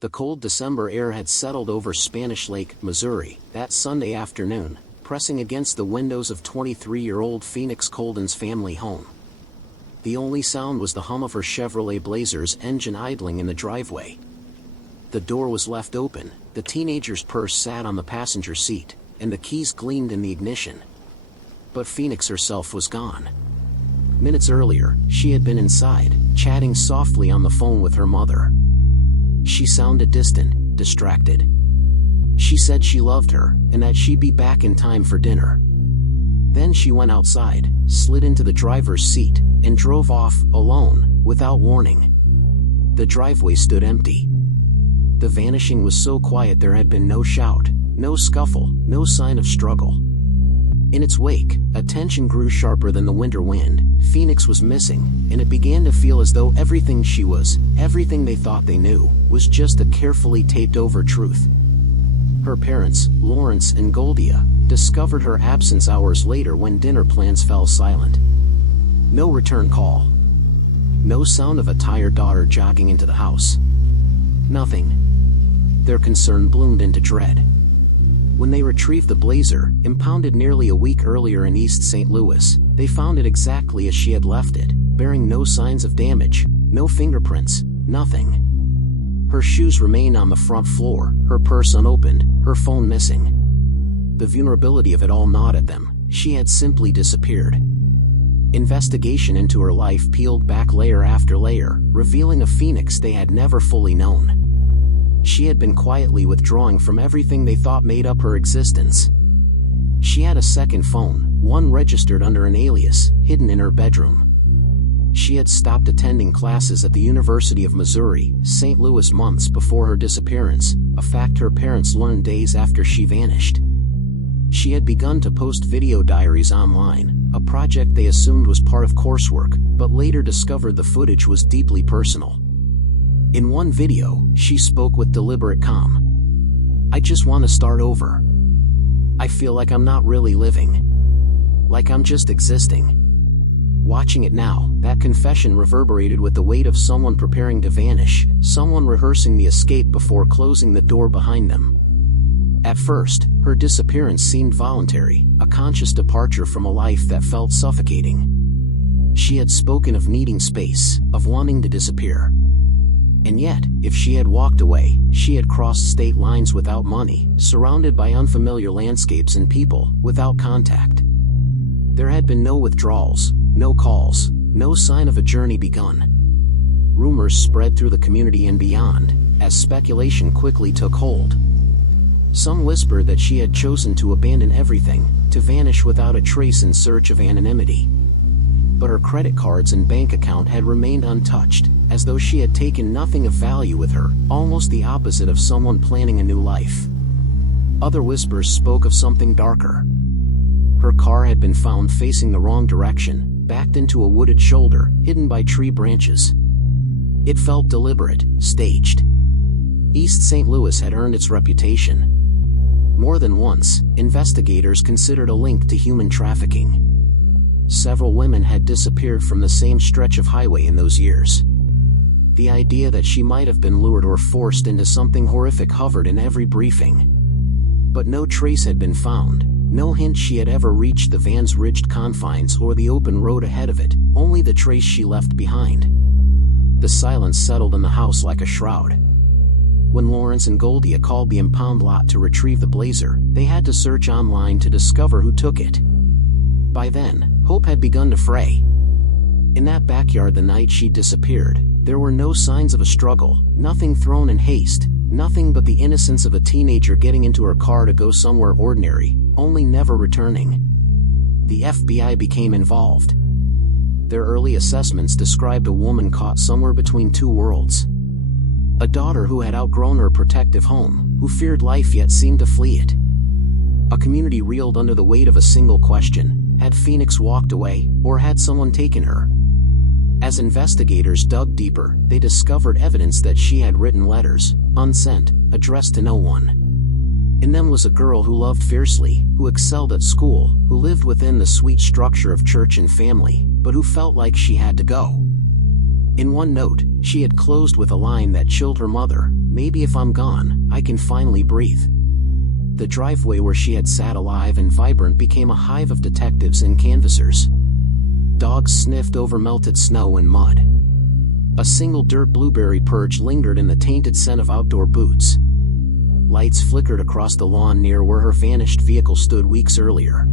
The cold December air had settled over Spanish Lake, Missouri, that Sunday afternoon, pressing against the windows of 23-year-old Phoenix Coldon's family home. The only sound was the hum of her Chevrolet Blazer's engine idling in the driveway. The door was left open, the teenager's purse sat on the passenger seat, and the keys gleamed in the ignition. But Phoenix herself was gone. Minutes earlier, she had been inside, chatting softly on the phone with her mother. She sounded distant, distracted. She said she loved her, and that she'd be back in time for dinner. Then she went outside, slid into the driver's seat, and drove off, alone, without warning. The driveway stood empty. The vanishing was so quiet there had been no shout, no scuffle, no sign of struggle. In its wake, attention grew sharper than the winter wind. Phoenix was missing, and it began to feel as though everything she was, everything they thought they knew, was just a carefully taped-over truth. Her parents, Lawrence and Goldia, discovered her absence hours later when dinner plans fell silent. No return call. No sound of a tired daughter jogging into the house. Nothing. Their concern bloomed into dread. When they retrieved the Blazer, impounded nearly a week earlier in East St. Louis, they found it exactly as she had left it, bearing no signs of damage, no fingerprints, nothing. Her shoes remained on the front floor, her purse unopened, her phone missing. The vulnerability of it all gnawed at them. She had simply disappeared. Investigation into her life peeled back layer after layer, revealing a Phoenix they had never fully known. She had been quietly withdrawing from everything they thought made up her existence. She had a second phone, one registered under an alias, hidden in her bedroom. She had stopped attending classes at the University of Missouri, St. Louis months before her disappearance, a fact her parents learned days after she vanished. She had begun to post video diaries online, a project they assumed was part of coursework, but later discovered the footage was deeply personal. In one video, she spoke with deliberate calm. "I just want to start over. I feel like I'm not really living. Like I'm just existing." Watching it now, that confession reverberated with the weight of someone preparing to vanish, someone rehearsing the escape before closing the door behind them. At first, her disappearance seemed voluntary, a conscious departure from a life that felt suffocating. She had spoken of needing space, of wanting to disappear. And yet, if she had walked away, she had crossed state lines without money, surrounded by unfamiliar landscapes and people, without contact. There had been no withdrawals, no calls, no sign of a journey begun. Rumors spread through the community and beyond, as speculation quickly took hold. Some whispered that she had chosen to abandon everything, to vanish without a trace in search of anonymity. But her credit cards and bank account had remained untouched, as though she had taken nothing of value with her, almost the opposite of someone planning a new life. Other whispers spoke of something darker. Her car had been found facing the wrong direction, backed into a wooded shoulder, hidden by tree branches. It felt deliberate, staged. East St. Louis had earned its reputation. More than once, investigators considered a link to human trafficking. Several women had disappeared from the same stretch of highway in those years. The idea that she might have been lured or forced into something horrific hovered in every briefing. But no trace had been found, no hint she had ever reached the van's ridged confines or the open road ahead of it, only the trace she left behind. The silence settled in the house like a shroud. When Lawrence and Goldia called the impound lot to retrieve the Blazer, they had to search online to discover who took it. By then, hope had begun to fray. In that backyard the night she disappeared, there were no signs of a struggle, nothing thrown in haste, nothing but the innocence of a teenager getting into her car to go somewhere ordinary, only never returning. The FBI became involved. Their early assessments described a woman caught somewhere between two worlds. A daughter who had outgrown her protective home, who feared life yet seemed to flee it. A community reeled under the weight of a single question: had Phoenix walked away, or had someone taken her? As investigators dug deeper, they discovered evidence that she had written letters, unsent, addressed to no one. In them was a girl who loved fiercely, who excelled at school, who lived within the sweet structure of church and family, but who felt like she had to go. In one note, she had closed with a line that chilled her mother: maybe if I'm gone, I can finally breathe. The driveway where she had sat alive and vibrant became a hive of detectives and canvassers. Dogs sniffed over melted snow and mud. A single dirt blueberry perch lingered in the tainted scent of outdoor boots. Lights flickered across the lawn near where her vanished vehicle stood weeks earlier.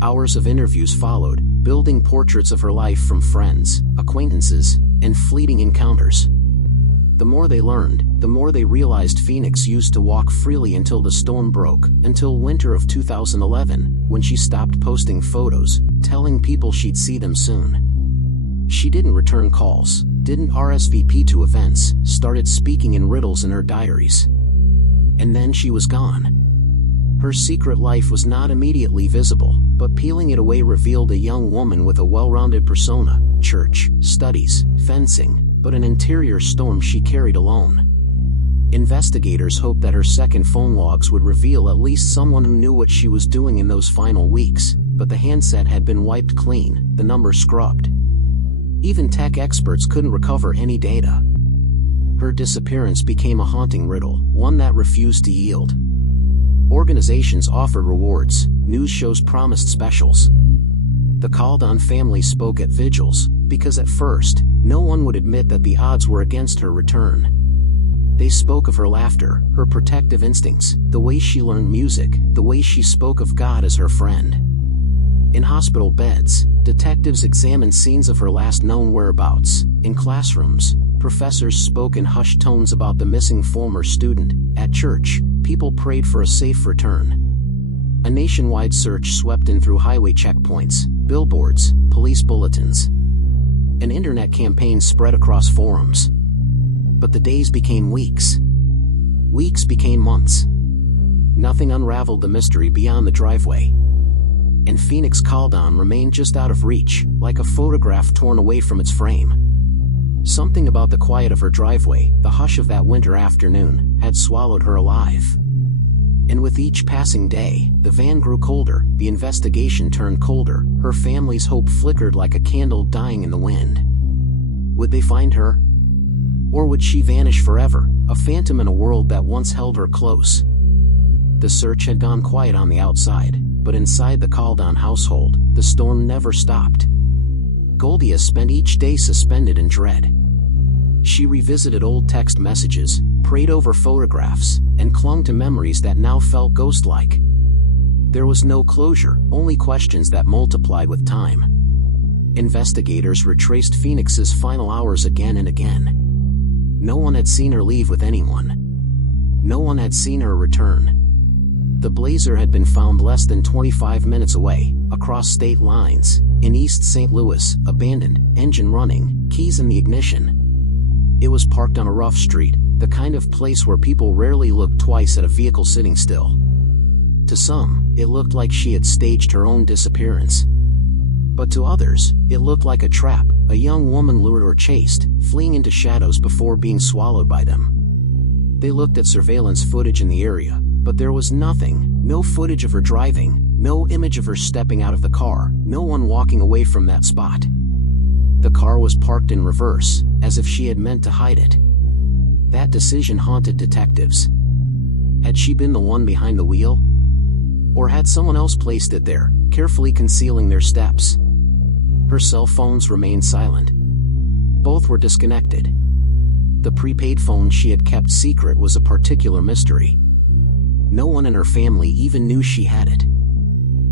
Hours of interviews followed, building portraits of her life from friends, acquaintances, and fleeting encounters. The more they learned, the more they realized Phoenix used to walk freely until the storm broke, until winter of 2011, when she stopped posting photos, telling people she'd see them soon. She didn't return calls, didn't RSVP to events, started speaking in riddles in her diaries. And then she was gone. Her secret life was not immediately visible, but peeling it away revealed a young woman with a well-rounded persona: church, studies, fencing, but an interior storm she carried alone. Investigators hoped that her second phone logs would reveal at least someone who knew what she was doing in those final weeks, but the handset had been wiped clean, the number scrubbed. Even tech experts couldn't recover any data. Her disappearance became a haunting riddle, one that refused to yield. Organizations offered rewards, news shows promised specials. The Coldon family spoke at vigils, because at first, no one would admit that the odds were against her return. They spoke of her laughter, her protective instincts, the way she learned music, the way she spoke of God as her friend. In hospital beds, detectives examined scenes of her last known whereabouts. In classrooms, professors spoke in hushed tones about the missing former student. At church, people prayed for a safe return. A nationwide search swept in through highway checkpoints, billboards, police bulletins. An internet campaign spread across forums. But the days became weeks. Weeks became months. Nothing unraveled the mystery beyond the driveway. And Phoenix Coldon remained just out of reach, like a photograph torn away from its frame. Something about the quiet of her driveway, the hush of that winter afternoon, had swallowed her alive. And with each passing day, the van grew colder, the investigation turned colder, her family's hope flickered like a candle dying in the wind. Would they find her? Or would she vanish forever, a phantom in a world that once held her close? The search had gone quiet on the outside, but inside the Coldon household, the storm never stopped. Goldia spent each day suspended in dread. She revisited old text messages, prayed over photographs, and clung to memories that now felt ghost-like. There was no closure, only questions that multiplied with time. Investigators retraced Phoenix's final hours again and again. No one had seen her leave with anyone. No one had seen her return. The Blazer had been found less than 25 minutes away, across state lines, in East St. Louis, abandoned, engine running, keys in the ignition. It was parked on a rough street, the kind of place where people rarely look twice at a vehicle sitting still. To some, it looked like she had staged her own disappearance. But to others, it looked like a trap, a young woman lured or chased, fleeing into shadows before being swallowed by them. They looked at surveillance footage in the area, but there was nothing, no footage of her driving, no image of her stepping out of the car, no one walking away from that spot. The car was parked in reverse, as if she had meant to hide it. That decision haunted detectives. Had she been the one behind the wheel? Or had someone else placed it there, carefully concealing their steps? Her cell phones remained silent. Both were disconnected. The prepaid phone she had kept secret was a particular mystery. No one in her family even knew she had it.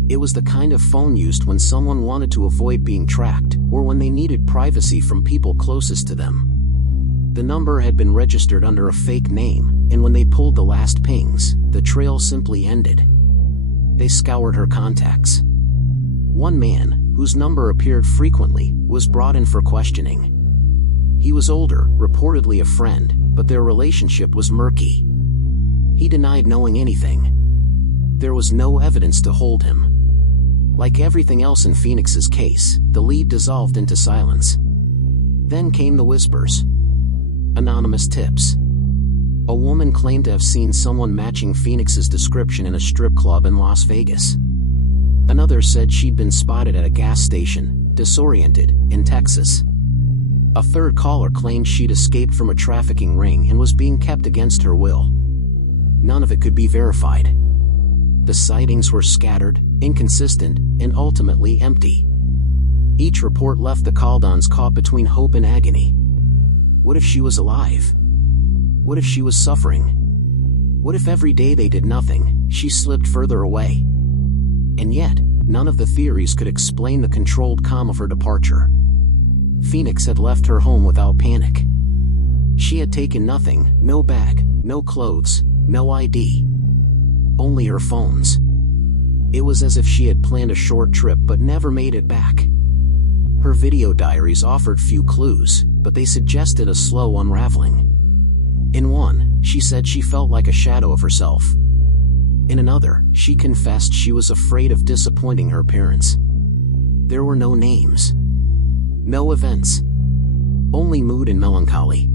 It was the kind of phone used when someone wanted to avoid being tracked, or when they needed privacy from people closest to them. The number had been registered under a fake name, and when they pulled the last pings, the trail simply ended. They scoured her contacts. One man, whose number appeared frequently, was brought in for questioning. He was older, reportedly a friend, but their relationship was murky. He denied knowing anything. There was no evidence to hold him. Like everything else in Phoenix's case, the lead dissolved into silence. Then came the whispers. Anonymous tips. A woman claimed to have seen someone matching Phoenix's description in a strip club in Las Vegas. Another said she'd been spotted at a gas station, disoriented, in Texas. A third caller claimed she'd escaped from a trafficking ring and was being kept against her will. None of it could be verified. The sightings were scattered, inconsistent, and ultimately empty. Each report left the Coldons caught between hope and agony. What if she was alive? What if she was suffering? What if every day they did nothing, she slipped further away? And yet, none of the theories could explain the controlled calm of her departure. Phoenix had left her home without panic. She had taken nothing, no bag, no clothes, no ID. Only her phones. It was as if she had planned a short trip but never made it back. Her video diaries offered few clues, but they suggested a slow unraveling. In one, she said she felt like a shadow of herself. In another, she confessed she was afraid of disappointing her parents. There were no names. No events. Only mood and melancholy.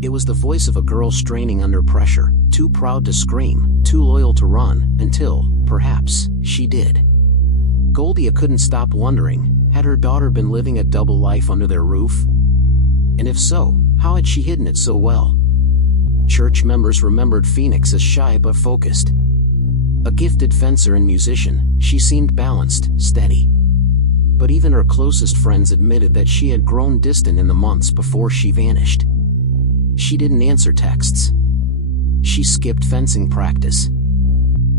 It was the voice of a girl straining under pressure, too proud to scream, too loyal to run, until, perhaps, she did. Goldia couldn't stop wondering, had her daughter been living a double life under their roof? And if so, how had she hidden it so well? Church members remembered Phoenix as shy but focused. A gifted fencer and musician, she seemed balanced, steady. But even her closest friends admitted that she had grown distant in the months before she vanished. She didn't answer texts. She skipped fencing practice.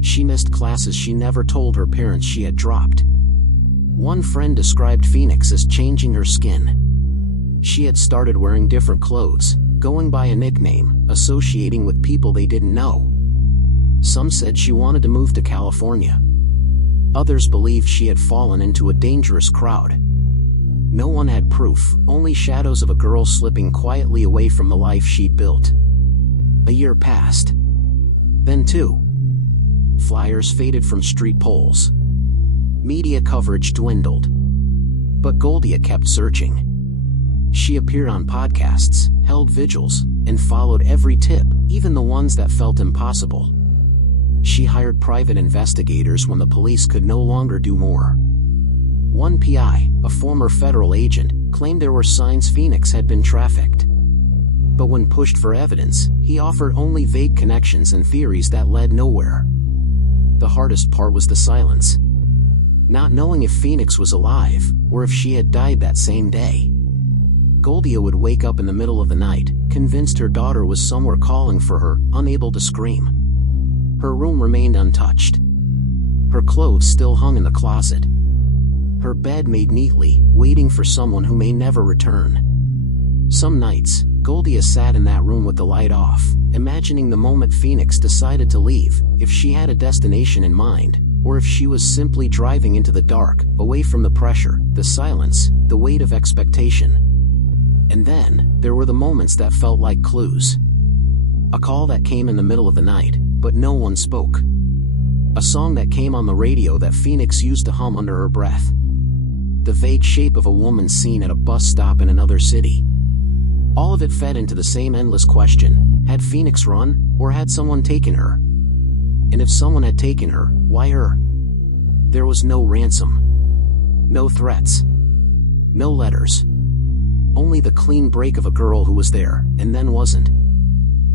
She missed classes she never told her parents she had dropped. One friend described Phoenix as changing her skin. She had started wearing different clothes, going by a nickname, associating with people they didn't know. Some said she wanted to move to California. Others believed she had fallen into a dangerous crowd. No one had proof, only shadows of a girl slipping quietly away from the life she'd built. A year passed. Then two. Flyers faded from street poles. Media coverage dwindled. But Goldia kept searching. She appeared on podcasts, held vigils, and followed every tip, even the ones that felt impossible. She hired private investigators when the police could no longer do more. One PI, a former federal agent, claimed there were signs Phoenix had been trafficked. But when pushed for evidence, he offered only vague connections and theories that led nowhere. The hardest part was the silence. Not knowing if Phoenix was alive, or if she had died that same day. Goldia would wake up in the middle of the night, convinced her daughter was somewhere calling for her, unable to scream. Her room remained untouched. Her clothes still hung in the closet. Her bed made neatly, waiting for someone who may never return. Some nights, Goldia sat in that room with the light off, imagining the moment Phoenix decided to leave, if she had a destination in mind, or if she was simply driving into the dark, away from the pressure, the silence, the weight of expectation. And then, there were the moments that felt like clues. A call that came in the middle of the night, but no one spoke. A song that came on the radio that Phoenix used to hum under her breath. The vague shape of a woman seen at a bus stop in another city. All of it fed into the same endless question: had Phoenix run, or had someone taken her? And if someone had taken her, why her? There was no ransom. No threats. No letters. Only the clean break of a girl who was there, and then wasn't.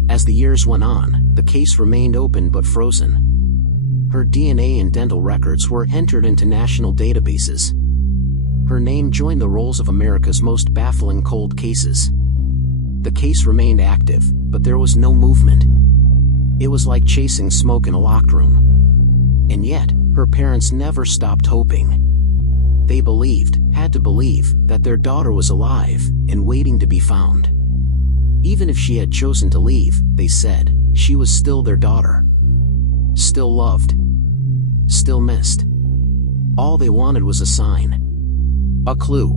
As the years went on, the case remained open but frozen. Her DNA and dental records were entered into national databases. Her name joined the rolls of America's most baffling cold cases. The case remained active, but there was no movement. It was like chasing smoke in a locked room. And yet, her parents never stopped hoping. They believed, had to believe, that their daughter was alive, and waiting to be found. Even if she had chosen to leave, they said, she was still their daughter. Still loved. Still missed. All they wanted was a sign. A clue.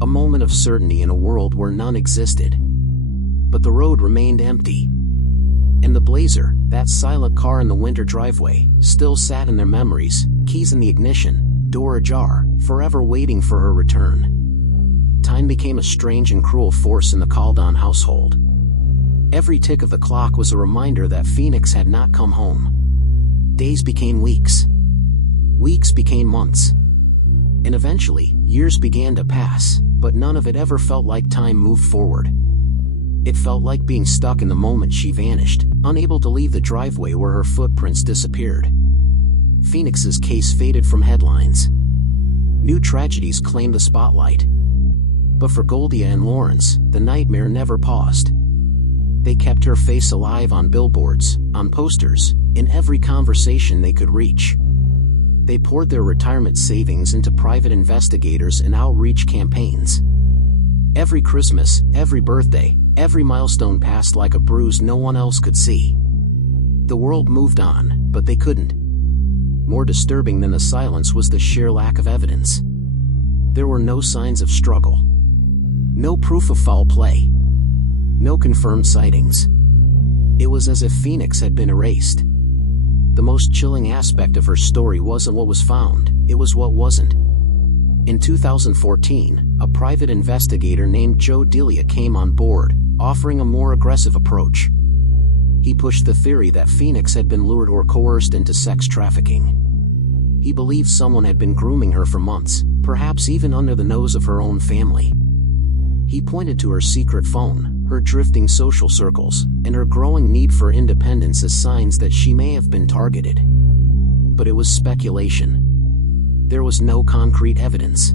A moment of certainty in a world where none existed. But the road remained empty. And the Blazer, that silent car in the winter driveway, still sat in their memories, keys in the ignition, door ajar, forever waiting for her return. Time became a strange and cruel force in the Coldon household. Every tick of the clock was a reminder that Phoenix had not come home. Days became weeks. Weeks became months. And eventually, years began to pass, but none of it ever felt like time moved forward. It felt like being stuck in the moment she vanished, unable to leave the driveway where her footprints disappeared. Phoenix's case faded from headlines. New tragedies claimed the spotlight. But for Goldia and Lawrence, the nightmare never paused. They kept her face alive on billboards, on posters, in every conversation they could reach. They poured their retirement savings into private investigators and outreach campaigns. Every Christmas, every birthday, every milestone passed like a bruise no one else could see. The world moved on, but they couldn't. More disturbing than the silence was the sheer lack of evidence. There were no signs of struggle. No proof of foul play. No confirmed sightings. It was as if Phoenix had been erased. The most chilling aspect of her story wasn't what was found, it was what wasn't. In 2014, a private investigator named Joe Delia came on board, offering a more aggressive approach. He pushed the theory that Phoenix had been lured or coerced into sex trafficking. He believed someone had been grooming her for months, perhaps even under the nose of her own family. He pointed to her secret phone, her drifting social circles, and her growing need for independence as signs that she may have been targeted. But it was speculation. There was no concrete evidence.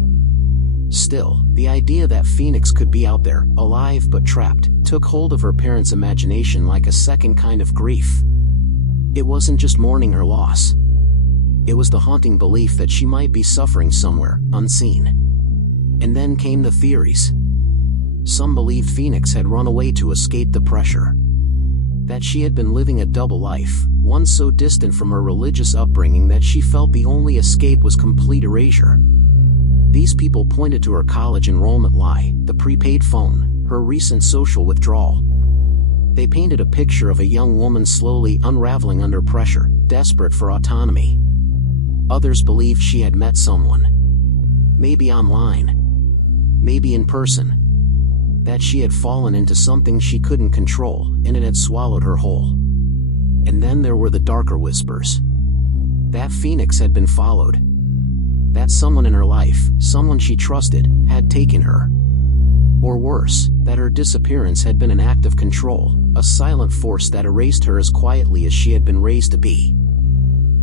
Still, the idea that Phoenix could be out there, alive but trapped, took hold of her parents' imagination like a second kind of grief. It wasn't just mourning her loss. It was the haunting belief that she might be suffering somewhere, unseen. And then came the theories. Some believed Phoenix had run away to escape the pressure. That she had been living a double life, one so distant from her religious upbringing that she felt the only escape was complete erasure. These people pointed to her college enrollment lie, the prepaid phone, her recent social withdrawal. They painted a picture of a young woman slowly unraveling under pressure, desperate for autonomy. Others believed she had met someone. Maybe online. Maybe in person. That she had fallen into something she couldn't control, and it had swallowed her whole. And then there were the darker whispers. That Phoenix had been followed. That someone in her life, someone she trusted, had taken her. Or worse, that her disappearance had been an act of control, a silent force that erased her as quietly as she had been raised to be.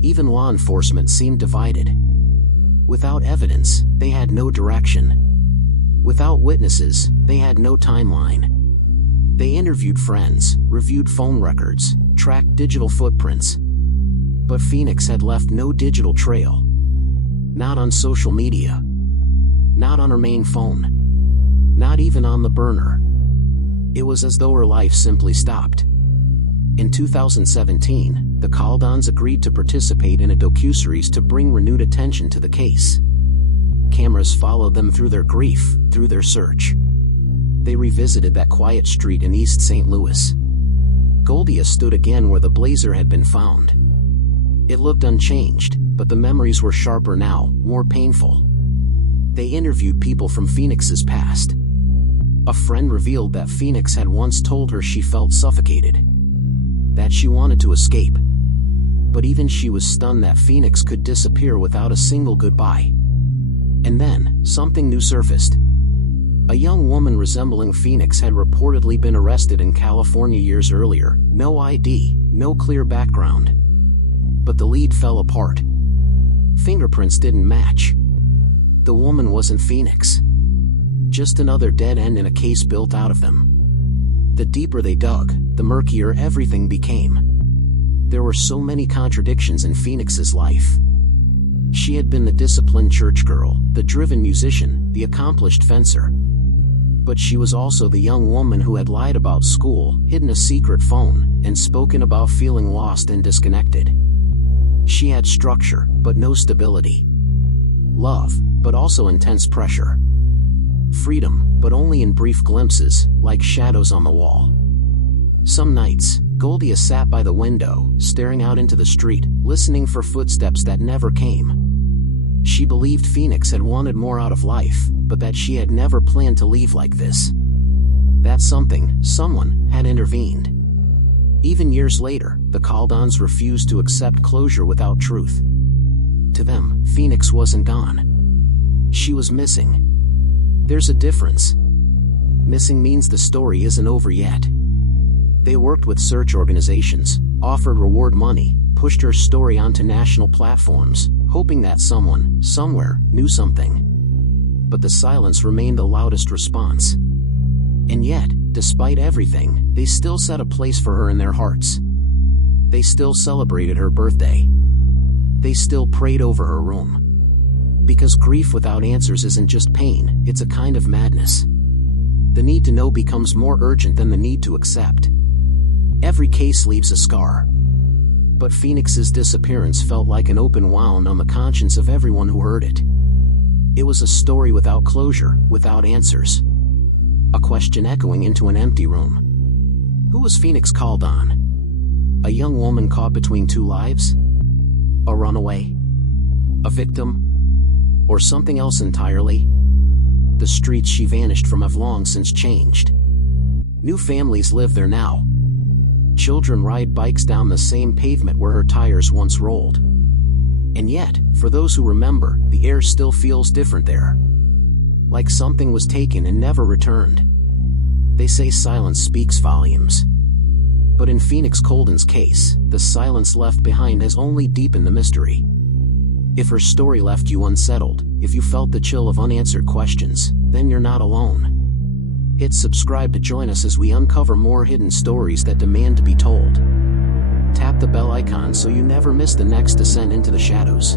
Even law enforcement seemed divided. Without evidence, they had no direction. Without witnesses, they had no timeline. They interviewed friends, reviewed phone records, tracked digital footprints. But Phoenix had left no digital trail. Not on social media. Not on her main phone. Not even on the burner. It was as though her life simply stopped. In 2017, the Coldons agreed to participate in a docuseries to bring renewed attention to the case. Cameras followed them through their grief, through their search. They revisited that quiet street in East St. Louis. Goldia stood again where the Blazer had been found. It looked unchanged, but the memories were sharper now, more painful. They interviewed people from Phoenix's past. A friend revealed that Phoenix had once told her she felt suffocated. That she wanted to escape. But even she was stunned that Phoenix could disappear without a single goodbye. And then, something new surfaced. A young woman resembling Phoenix had reportedly been arrested in California years earlier, no ID, no clear background. But the lead fell apart. Fingerprints didn't match. The woman wasn't Phoenix. Just another dead end in a case built out of them. The deeper they dug, the murkier everything became. There were so many contradictions in Phoenix's life. She had been the disciplined church girl, the driven musician, the accomplished fencer. But she was also the young woman who had lied about school, hidden a secret phone, and spoken about feeling lost and disconnected. She had structure, but no stability. Love, but also intense pressure. Freedom, but only in brief glimpses, like shadows on the wall. Some nights, Goldia sat by the window, staring out into the street, listening for footsteps that never came. She believed Phoenix had wanted more out of life, but that she had never planned to leave like this. That someone, had intervened. Even years later, the Coldons refused to accept closure without truth. To them, Phoenix wasn't gone. She was missing. There's a difference. Missing means the story isn't over yet. They worked with search organizations, offered reward money, pushed her story onto national platforms, hoping that someone, somewhere, knew something. But the silence remained the loudest response. And yet, despite everything, they still set a place for her in their hearts. They still celebrated her birthday. They still prayed over her room. Because grief without answers isn't just pain, it's a kind of madness. The need to know becomes more urgent than the need to accept. Every case leaves a scar. But Phoenix's disappearance felt like an open wound on the conscience of everyone who heard it. It was a story without closure, without answers. A question echoing into an empty room. Who was Phoenix Coldon? A young woman caught between two lives? A runaway? A victim? Or something else entirely? The streets she vanished from have long since changed. New families live there now. Children ride bikes down the same pavement where her tires once rolled. And yet, for those who remember, the air still feels different there. Like something was taken and never returned. They say silence speaks volumes. But in Phoenix Coldon's case, the silence left behind has only deepened the mystery. If her story left you unsettled, if you felt the chill of unanswered questions, then you're not alone. Hit subscribe to join us as we uncover more hidden stories that demand to be told. Tap the bell icon so you never miss the next descent into the shadows.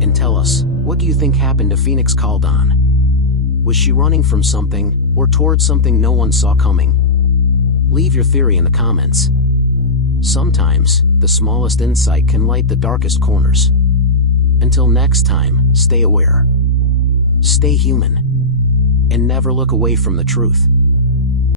And tell us, what do you think happened to Phoenix Coldon? Was she running from something, or towards something no one saw coming? Leave your theory in the comments. Sometimes, the smallest insight can light the darkest corners. Until next time, stay aware. Stay human. And never look away from the truth.